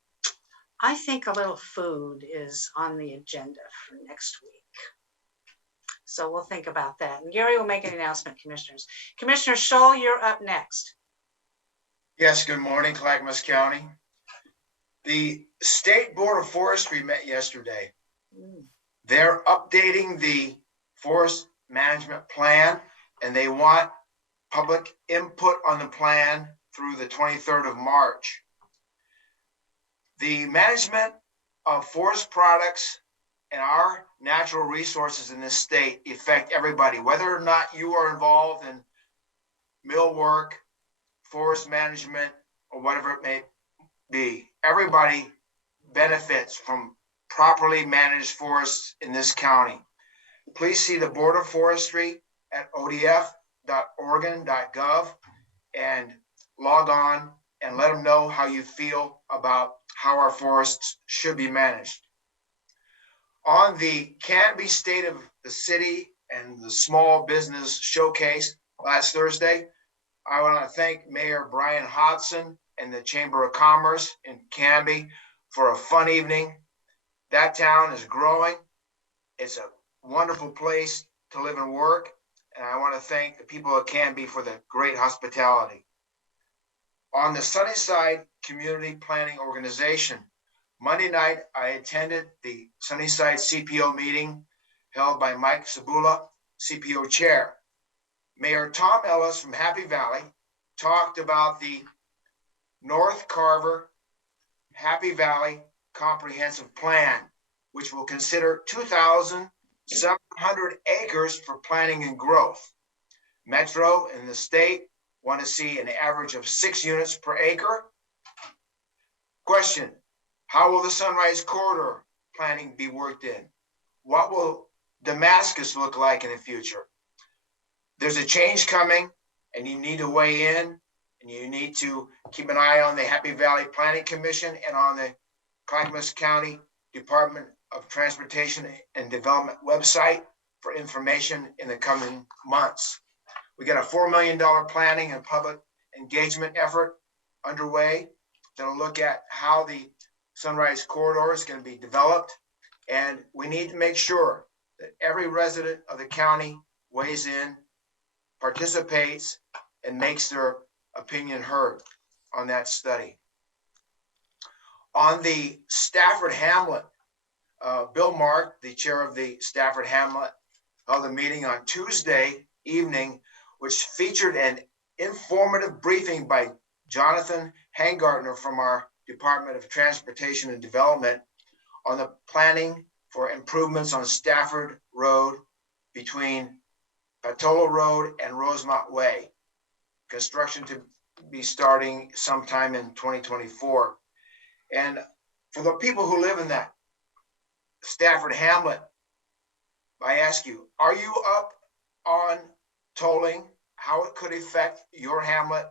I think a little food is on the agenda for next week. So we'll think about that. And Gary will make an announcement, commissioners. Commissioner Scholl, you're up next. Yes, good morning, Clackamas County. The State Board of Forestry met yesterday. They're updating the forest management plan, and they want public input on the plan through the 23rd of March. The management of forest products and our natural resources in this state affect everybody, whether or not you are involved in mill work, forest management, or whatever it may be. Everybody benefits from properly managed forests in this county. Please see the Board of Forestry at odf.oregon.gov and log on and let them know how you feel about how our forests should be managed. On the Canby State of the City and the Small Business Showcase last Thursday, I want to thank Mayor Brian Hodson and the Chamber of Commerce in Canby for a fun evening. That town is growing. It's a wonderful place to live and work. And I want to thank the people of Canby for the great hospitality. On the Sunnyside Community Planning Organization, Monday night, I attended the Sunnyside CPO meeting held by Mike Sabula, CPO chair. Mayor Tom Ellis from Happy Valley talked about the North Carver Happy Valley Comprehensive Plan, which will consider 2,700 acres for planning and growth. Metro and the state want to see an average of 6 units per acre. Question: how will the Sunrise Corridor planning be worked in? What will Damascus look like in the future? There's a change coming, and you need to weigh in, and you need to keep an eye on the Happy Valley Planning Commission and on the Clackamas County Department of Transportation and Development website for information in the coming months. We got a $4 million planning and public engagement effort underway that'll look at how the Sunrise Corridor is going to be developed. And we need to make sure that every resident of the county weighs in, participates, and makes their opinion heard on that study. On the Stafford Hamlet, Bill Mark, the chair of the Stafford Hamlet, held a meeting on Tuesday evening, which featured an informative briefing by Jonathan Hangartner from our Department of Transportation and Development on the planning for improvements on Stafford Road between Patola Road and Rosemont Way. Construction to be starting sometime in 2024. And for the people who live in that Stafford Hamlet, I ask you, are you up on tolling, how it could affect your hamlet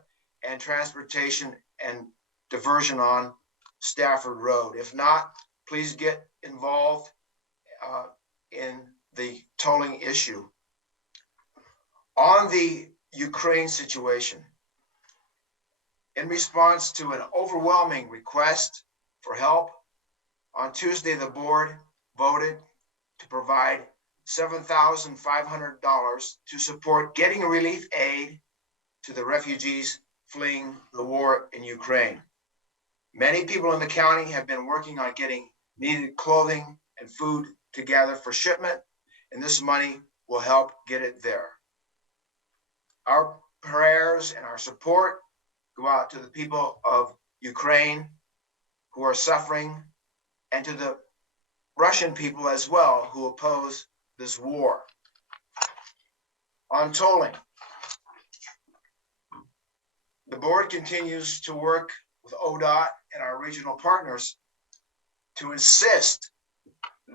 and transportation and diversion on Stafford Road? If not, please get involved in the tolling issue. On the Ukraine situation, in response to an overwhelming request for help, on Tuesday, the board voted to provide $7,500 to support getting relief aid to the refugees fleeing the war in Ukraine. Many people in the county have been working on getting needed clothing and food together for shipment, and this money will help get it there. Our prayers and our support go out to the people of Ukraine who are suffering, and to the Russian people as well who oppose this war. On tolling, the board continues to work with ODOT and our regional partners to insist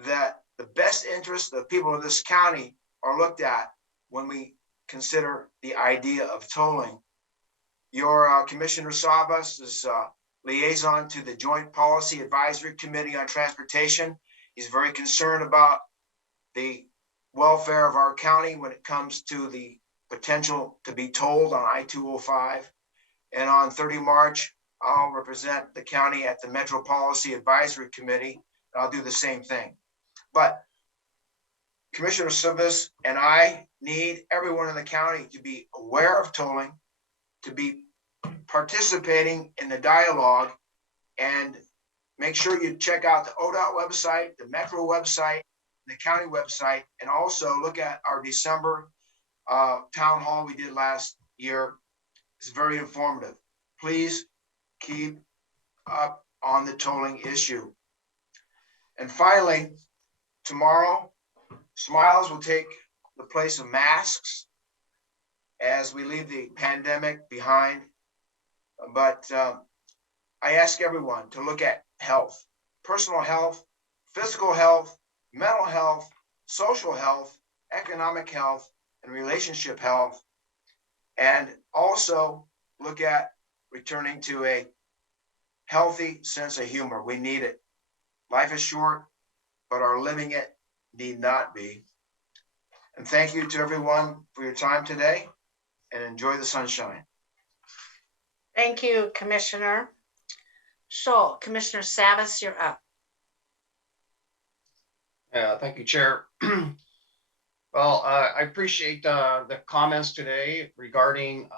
that the best interests of the people of this county are looked at when we consider the idea of tolling. Your Commissioner Sabas is liaison to the Joint Policy Advisory Committee on Transportation. He's very concerned about the welfare of our county when it comes to the potential to be tolled on I-205. And on 30 March, I'll represent the county at the Metro Policy Advisory Committee. And I'll do the same thing. But Commissioner Sabas and I need everyone in the county to be aware of tolling, to be participating in the dialogue, and make sure you check out the ODOT website, the Metro website, the county website, and also look at our December town hall we did last year. It's very informative. Please keep up on the tolling issue. And finally, tomorrow, smiles will take the place of masks as we leave the pandemic behind. But I ask everyone to look at health, personal health, physical health, mental health, social health, economic health, and relationship health. And also look at returning to a healthy sense of humor. We need it. Life is short, but our living it need not be. And thank you to everyone for your time today, and enjoy the sunshine. Thank you, Commissioner. So, Commissioner Savas, you're up. Thank you, Chair. Well, I appreciate the comments today regarding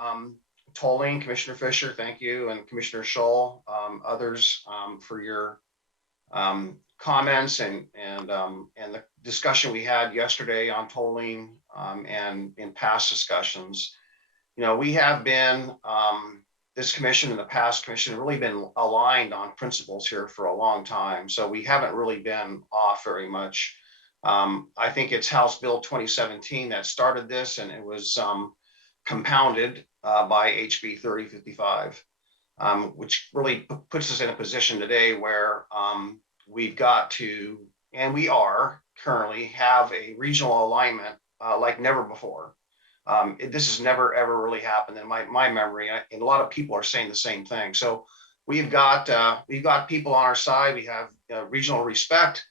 tolling. Commissioner Fisher, thank you, and Commissioner Scholl, others for your comments and the discussion we had yesterday on tolling and in past discussions. You know, we have been, this commission and the past commission really been aligned on principles here for a long time. So we haven't really been off very much. I think it's House Bill 2017 that started this, and it was compounded by HB 3055, which really puts us in a position today where we've got to, and we are currently have a regional alignment like never before. This has never ever really happened in my memory, and a lot of people are saying the same thing. So we've got people on our side. We have regional respect.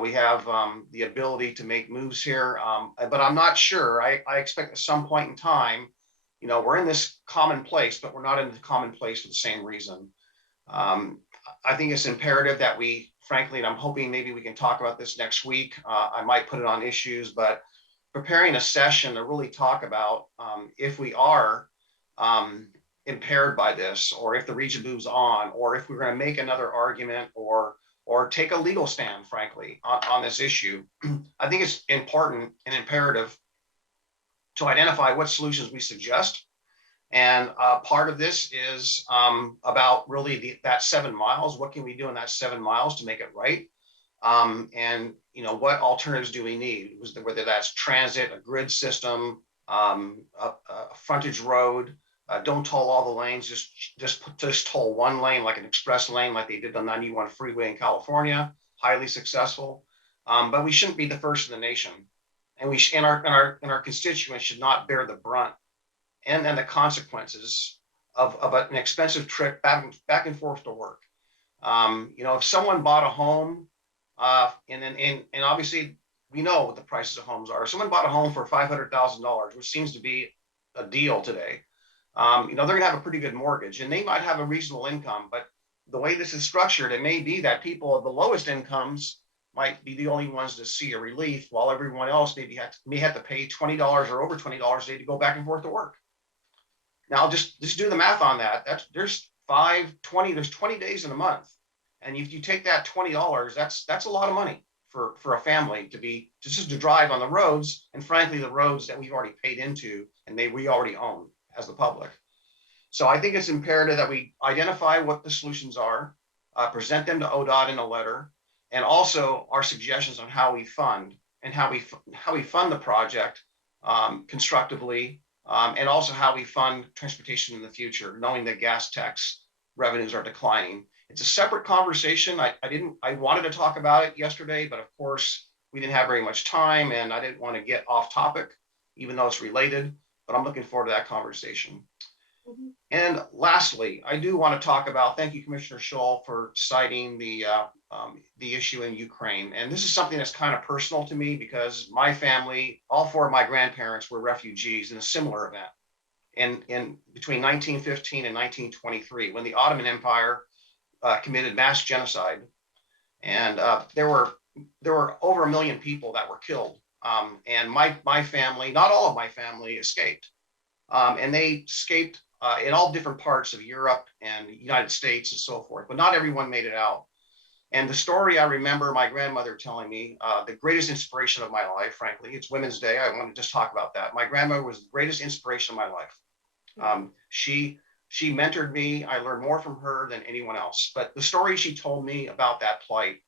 We have the ability to make moves here, but I'm not sure. I expect at some point in time, you know, we're in this common place, but we're not in the common place for the same reason. I think it's imperative that we, frankly, and I'm hoping maybe we can talk about this next week. I might put it on issues, but preparing a session to really talk about if we are impaired by this, or if the region moves on, or if we're going to make another argument or take a legal stand, frankly, on this issue. I think it's important and imperative to identify what solutions we suggest. And part of this is about really that 7 miles. What can we do in that 7 miles to make it right? And you know, what alternatives do we need? Whether that's transit, a grid system, a frontage road. Don't toll all the lanes. Just toll one lane, like an express lane, like they did on 91 freeway in California. Highly successful. But we shouldn't be the first in the nation, and our constituents should not bear the brunt and then the consequences of an expensive trip back and forth to work. You know, if someone bought a home, and obviously we know what the prices of homes are. If someone bought a home for $500,000, which seems to be a deal today, you know, they're gonna have a pretty good mortgage, and they might have a reasonable income, but the way this is structured, it may be that people of the lowest incomes might be the only ones to see a relief, while everyone else may have to pay $20 or over $20 a day to go back and forth to work. Now, just do the math on that. There's 20 days in a month. And if you take that $20, that's a lot of money for a family to drive on the roads, and frankly, the roads that we've already paid into and we already own as the public. So I think it's imperative that we identify what the solutions are, present them to ODOT in a letter, and also our suggestions on how we fund and how we fund the project constructively, and also how we fund transportation in the future, knowing that gas tax revenues are declining. It's a separate conversation. I wanted to talk about it yesterday, but of course we didn't have very much time, and I didn't want to get off topic, even though it's related, but I'm looking forward to that conversation. Mm-hmm. And lastly, I do want to talk about, thank you, Commissioner Scholl, for citing the issue in Ukraine. And this is something that's kind of personal to me, because my family, all 4 of my grandparents were refugees in a similar event in between 1915 and 1923, when the Ottoman Empire committed mass genocide, and there were over 1 million people that were killed. And my family, not all of my family, escaped, and they escaped in all different parts of Europe and the United States and so forth, but not everyone made it out. And the story I remember my grandmother telling me, the greatest inspiration of my life, frankly, it's Women's Day. I want to just talk about that. My grandmother was the greatest inspiration of my life. She mentored me. I learned more from her than anyone else. But the story she told me about that plight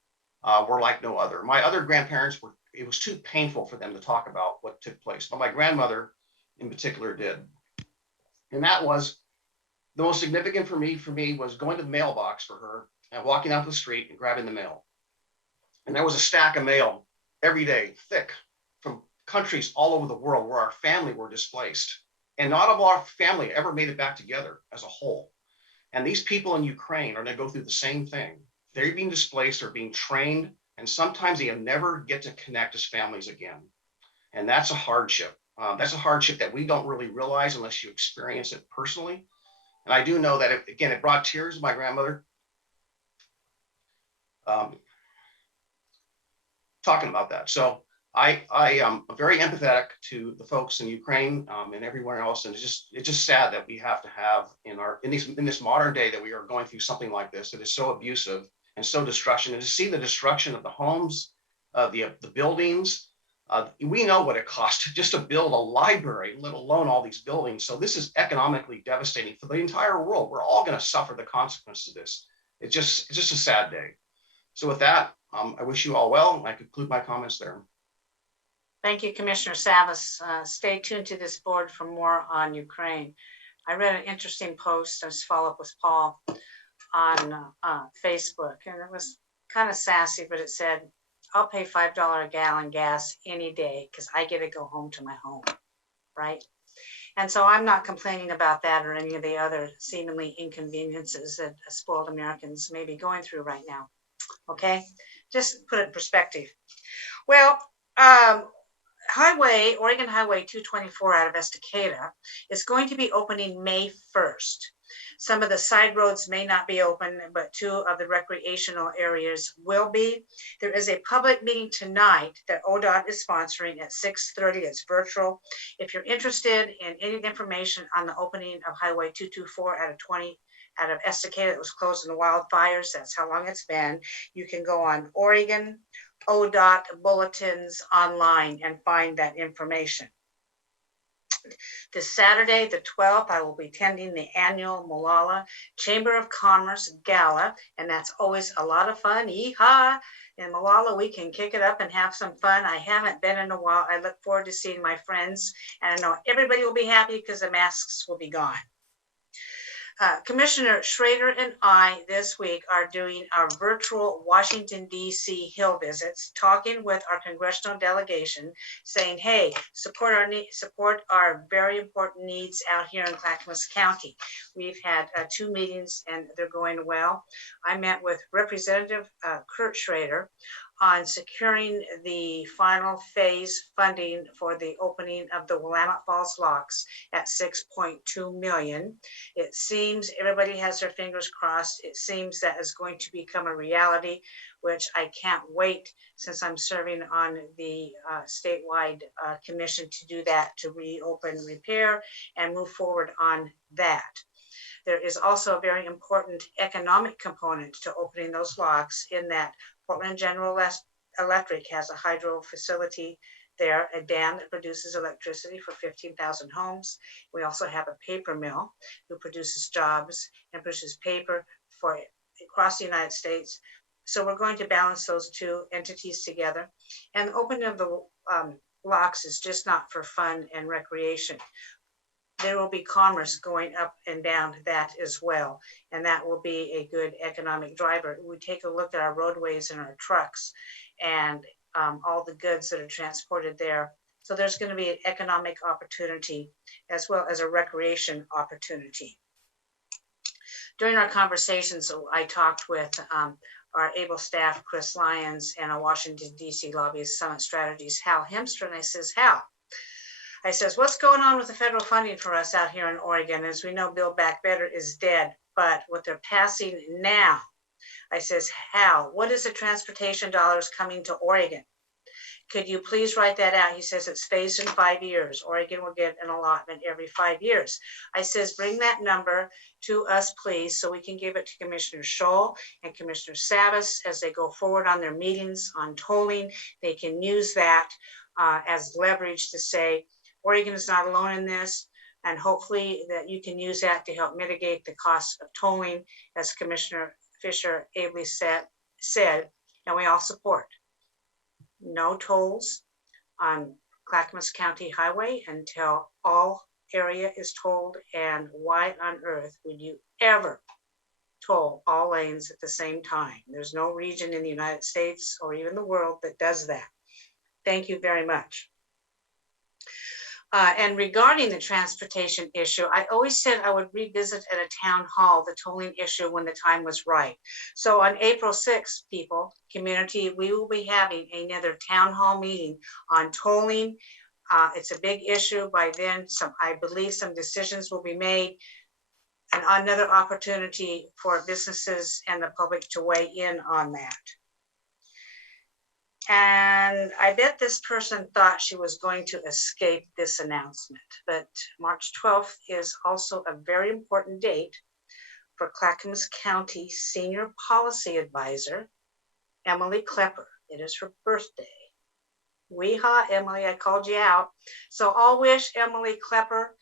were like no other. My other grandparents were, it was too painful for them to talk about what took place, but my grandmother in particular did. And that was the most significant for me was going to the mailbox for her and walking out the street and grabbing the mail. And there was a stack of mail every day, thick, from countries all over the world where our family were displaced. And not all of our family ever made it back together as a whole. And these people in Ukraine are going to go through the same thing. They're being displaced, they're being trained, and sometimes they never get to connect as families again. And that's a hardship. That's a hardship that we don't really realize unless you experience it personally. And I do know that, it brought tears to my grandmother. Talking about that. So I am very empathetic to the folks in Ukraine and everywhere else. And it's just sad that we have to have in this modern day that we are going through something like this that is so abusive and so destruction. And to see the destruction of the homes, the buildings, we know what it costs just to build a library, let alone all these buildings. So this is economically devastating for the entire world. We're all going to suffer the consequences of this. It's just a sad day. So with that, I wish you all well. I conclude my comments there. Thank you, Commissioner Savas. Stay tuned to this board for more on Ukraine. I read an interesting post, as follow up with Paul, on Facebook, and it was kind of sassy, but it said, I'll pay $5 a gallon gas any day because I get to go home to my home, right? And so I'm not complaining about that or any of the other seemingly inconveniences that spoiled Americans may be going through right now. Okay, just put it in perspective. Well, Oregon Highway 224 out of Estacada is going to be opening May 1st. Some of the side roads may not be open, but 2 of the recreational areas will be. There is a public meeting tonight that ODOT is sponsoring at 6:30. It's virtual. If you're interested in any information on the opening of Highway 224 out of Estacada that was closed in the wildfires, that's how long it's been. You can go on Oregon ODOT bulletins online and find that information. This Saturday, the 12th, I will be attending the annual Molalla Chamber of Commerce Gala, and that's always a lot of fun. Yeehaw! In Molalla, we can kick it up and have some fun. I haven't been in a while. I look forward to seeing my friends, and I know everybody will be happy because the masks will be gone. Commissioner Schrader and I this week are doing our virtual Washington, D.C. Hill visits, talking with our congressional delegation, saying, hey, support our very important needs out here in Clackamas County. We've had 2 meetings and they're going well. I met with Representative Kurt Schrader on securing the final phase funding for the opening of the Willamette Falls locks at $6.2 million. It seems everybody has their fingers crossed. It seems that is going to become a reality, which I can't wait, since I'm serving on the statewide commission to do that, to reopen, repair, and move forward on that. There is also a very important economic component to opening those locks, in that Portland General Electric has a hydro facility there, a dam that produces electricity for 15,000 homes. We also have a paper mill who produces jobs and produces paper for across the United States. So we're going to balance those 2 entities together. And the opening of the locks is just not for fun and recreation. There will be commerce going up and down that as well. And that will be a good economic driver. We take a look at our roadways and our trucks and all the goods that are transported there. So there's going to be an economic opportunity as well as a recreation opportunity. During our conversations, I talked with our able staff, Chris Lyons, and a Washington, D.C. lobbyist, Summit Strategies, Hal Hemster. And I says, Hal, I says, what's going on with the federal funding for us out here in Oregon? As we know, Build Back Better is dead, but what they're passing now, I says, Hal, what is the transportation dollars coming to Oregon? Could you please write that out? He says it's phased in 5 years. Oregon will get an allotment every 5 years. I says, bring that number to us, please, so we can give it to Commissioner Scholl and Commissioner Savas as they go forward on their meetings on tolling. They can use that as leverage to say, Oregon is not alone in this, and hopefully that you can use that to help mitigate the cost of tolling. As Commissioner Fisher ably said, and we all support. No tolls on Clackamas County Highway until all area is tolled. And why on earth would you ever toll all lanes at the same time? There's no region in the United States or even the world that does that. Thank you very much. And regarding the transportation issue, I always said I would revisit at a town hall the tolling issue when the time was right. So on April 6th, people, community, we will be having another town hall meeting on tolling. It's a big issue. By then, I believe some decisions will be made, and another opportunity for businesses and the public to weigh in on that. And I bet this person thought she was going to escape this announcement, but March 12th is also a very important date for Clackamas County Senior Policy Advisor, Emily Klepper. It is her birthday. Weehaw, Emily, I called you out. So I'll wish Emily Klepper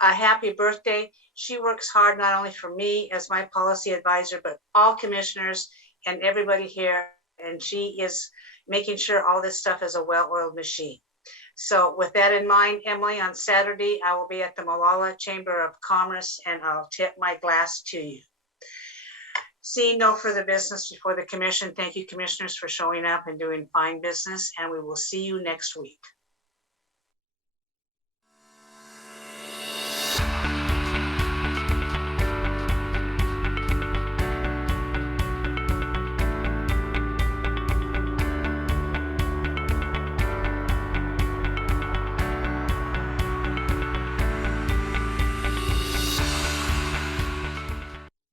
a happy birthday. She works hard not only for me as my policy advisor, but all commissioners and everybody here. And she is making sure all this stuff is a well-oiled machine. So with that in mind, Emily, on Saturday, I will be at the Molalla Chamber of Commerce and I'll tip my glass to you. Seeing no further business before the commission, thank you, commissioners, for showing up and doing fine business, and we will see you next week.